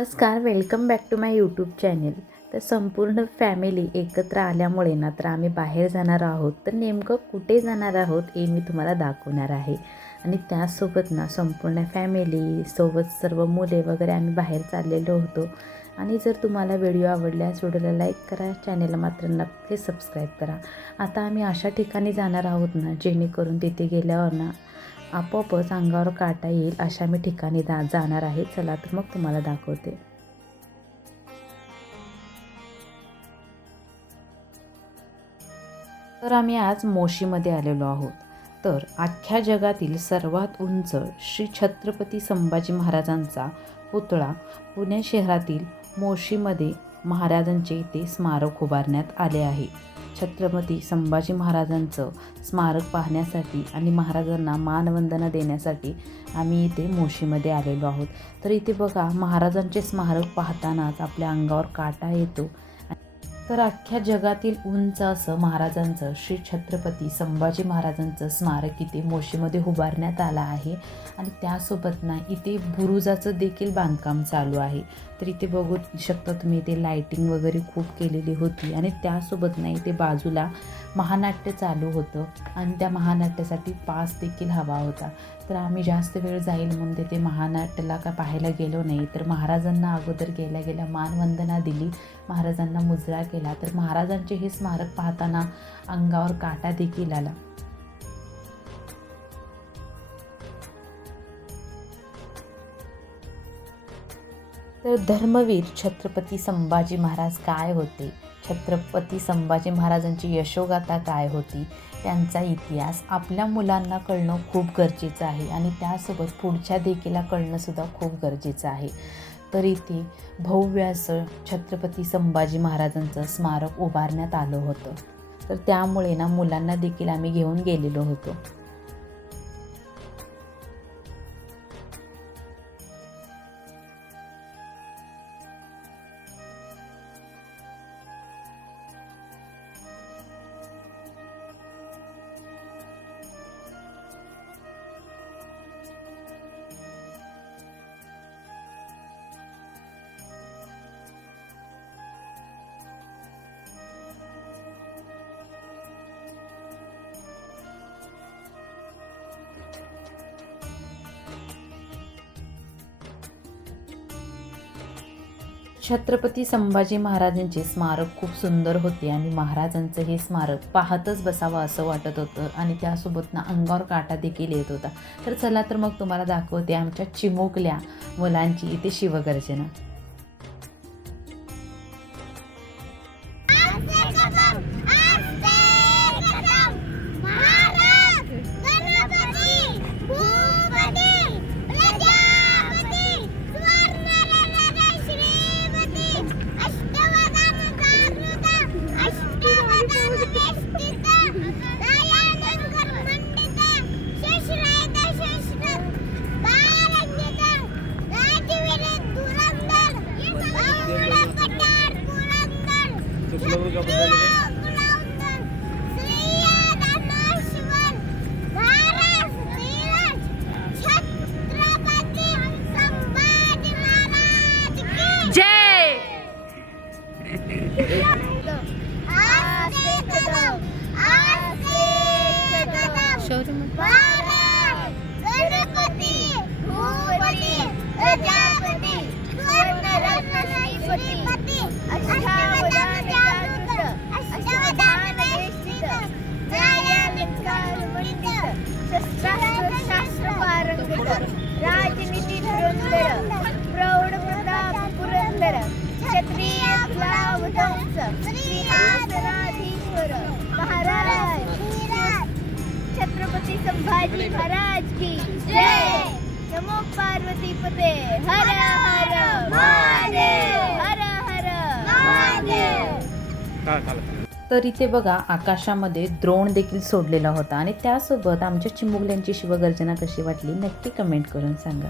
नमस्कार welcome back to my YouTube channel तर संपूर्ण फॅमिली एकत्र आल्यामुळे ना तर आम्ही बाहेर जाणार आहोत. तर नेमकं कुठे जाणार आहोत हे मी तुम्हाला दाखवणार आहे. आणि त्यासोबत ना संपूर्ण फॅमिली सोबत सर्व मुले वगैरे आम्ही बाहेर चाललेलो होतो. आणि जर तुम्हाला व्हिडिओ आवडल्यास व्हिडिओला लाईक करा चॅनेलला मात्र नक्की सबस्क्राईब करा. आता आम्ही अशा ठिकाणी जाणार आहोत ना जेणेकरून तिथे गेल्यावर ना आपोआपच अंगावर काटा येईल अशा मी ठिकाणी जा जाणार आहे. चला तर मग तुम्हाला दाखवते. तर आम्ही आज मोशीमध्ये आलेलो आहोत. तर अख्ख्या जगातील सर्वात उंच श्री छत्रपती संभाजी महाराजांचा पुतळा पुणे शहरातील मोशीमध्ये महाराजांचे इथे स्मारक उभारण्यात आले आहे. छत्रपती संभाजी महाराजांचं स्मारक पाहण्यासाठी आणि महाराजांना मानवंदना देण्यासाठी आम्ही इथे मोशीमध्ये आलेलो आहोत. तर इथे बघा महाराजांचे स्मारक पाहतानाच आपल्या अंगावर काटा येतो. तर अख्ख्या जगातील उंच असं महाराजांचं श्री छत्रपती संभाजी महाराजांचं स्मारक इथे मोशीमध्ये उभारण्यात आलं आहे. आणि त्यासोबत ना इथे बुरुजाचं देखील बांधकाम चालू आहे. तर इथे बघू शकता तुम्ही इथे लाईटिंग वगैरे खूप केलेली होती. आणि त्यासोबत ना इथे बाजूला महानाट्य चालू होतं. आणि त्या महानाट्यासाठी पास देखील हवा होता. तर आम्ही जास्त वेळ जाईल म्हणून तिथे महानाट्याला का पाहायला गेलो नाही. तर महाराजांना अगोदर गेल्या गेल्या मानवंदना दिली. महाराजांना मुजरा केला. तर महाराजांचे हे स्मारक पाहताना अंगावर काटा देखील आला. तर धर्मवीर छत्रपती संभाजी महाराज काय होते? छत्रपती संभाजी महाराजांची यशोगाथा काय होती? त्यांचा इतिहास आपल्या मुलांना कळणं खूप गरजेचं आहे आणि त्यासोबत पुढच्या देखीला कळणंसुद्धा खूप गरजेचं आहे. तर इथे भव्य असं छत्रपती संभाजी महाराजांचं स्मारक उभारण्यात आलं होतं. तर त्यामुळे ना मुलांना देखील आम्ही घेऊन गेलेलो होतो. छत्रपती संभाजी महाराजांचे स्मारक खूप सुंदर होते आणि महाराजांचं हे स्मारक पाहतच बसावं असं वाटत होतं आणि त्यासोबत ना अंगावर काटा देखील येत होता. तर चला तर मग तुम्हाला दाखवते आमच्या चिमुकल्या मुलांची इथे शिवगर्जना. जय क्षत्रिय महाराज. छत्रपती संभाजी महाराज की जय. नमो पार्वती पते हर. हर हर. हर तर इथे बघा आकाशामध्ये द्रोण देखील सोडलेला होता आणि त्यासोबत आमच्या चिमुकल्यांची शिवगर्जना कशी वाटली नक्की कमेंट करून सांगा.